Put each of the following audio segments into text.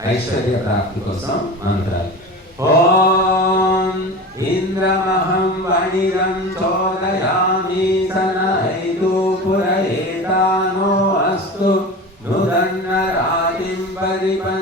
ఐశ్వర్య ప్రాప్తి కోసం మంత్రాలు. ఓం ఇంద్రమహం వణిరం చోదయామి సనైతు పురయేతానో అస్తు నుదన్న రాతిం పరిపన్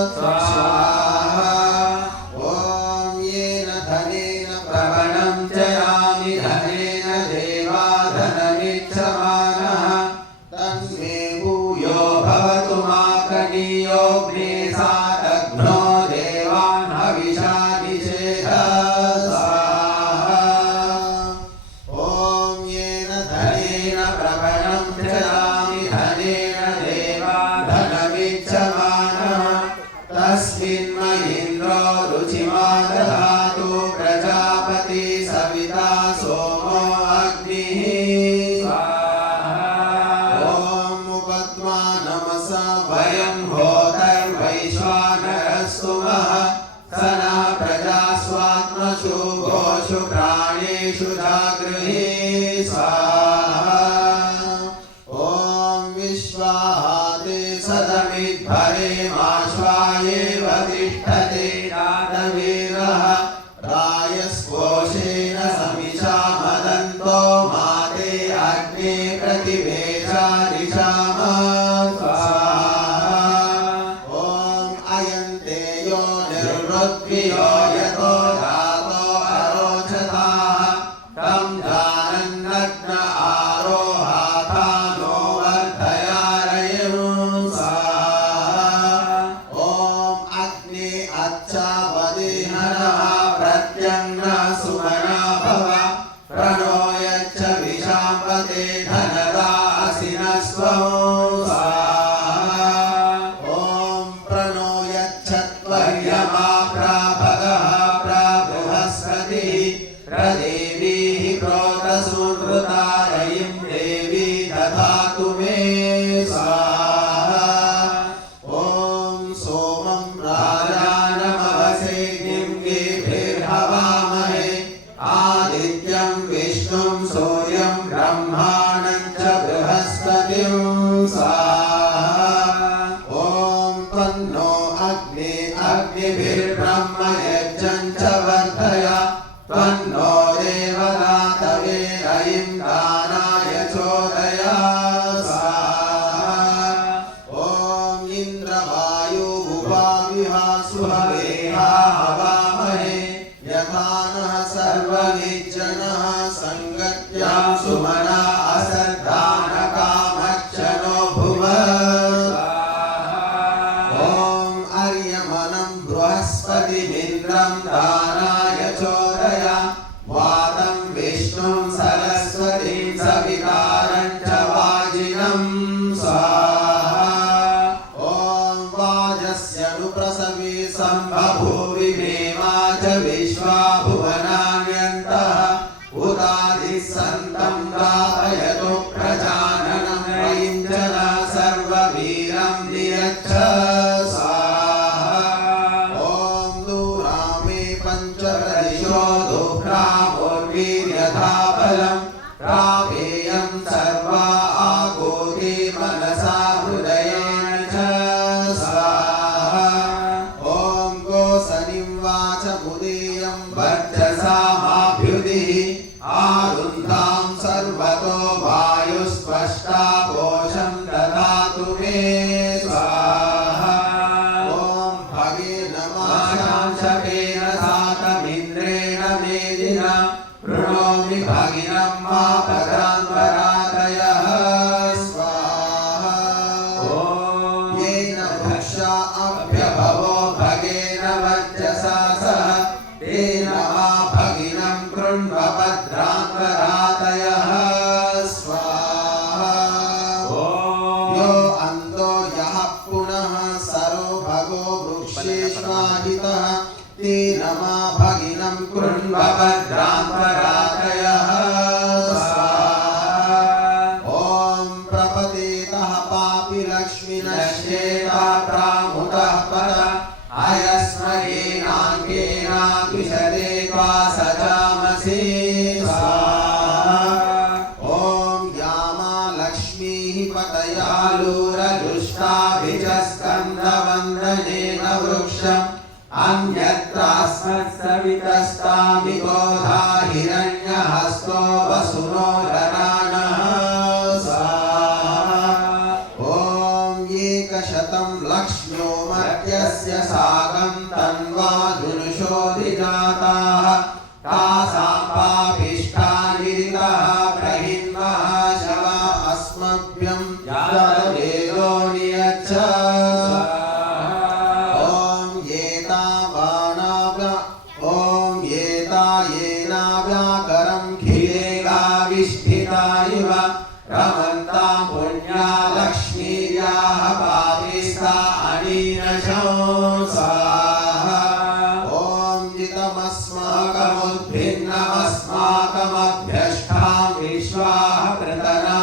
यच्छमानः तस्मे भूयो भवतु माकनीयोऽग्निसादग्नो देवान् हविषादिशेष स्वाहा ॐ येन धनेन प्रभ विश्वादे सदमिद्भरे माश्वाये त्वन्नो अग्नि अग्निभिर्ब्रह्म यज्ञं च वर्धय त्वन्नो देवरातवेरयिन्दानाय चोदय ॐ इन्द्रवायुभुवाविहा सुभवेहा हवामहे यथा नः सर्वनित्य sambhavo vimeh च मुदीयं वर्चसामाभ्युदिः आरुन्धां सर्वतो वायुस्पष्टा कोशं ददातु मे स्वाहा ॐ भगेन माशांशकेन सातमिन्द्रेण मेदिना प्रणोमि भगिनं मा भवद्भ्रान्तरा हस्तो वसुनो विष्ठिता इव रमन्ता पुण्या लक्ष्मीयाः पादिस्ता अनीरशौ स्वाहा ॐ जितमस्माकमुद्भिन्नमस्माकमभ्यष्टां विश्वाः प्रतना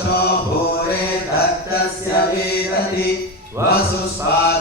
पुरुषो भूरे दत्तस्य वेदति वसुस्वा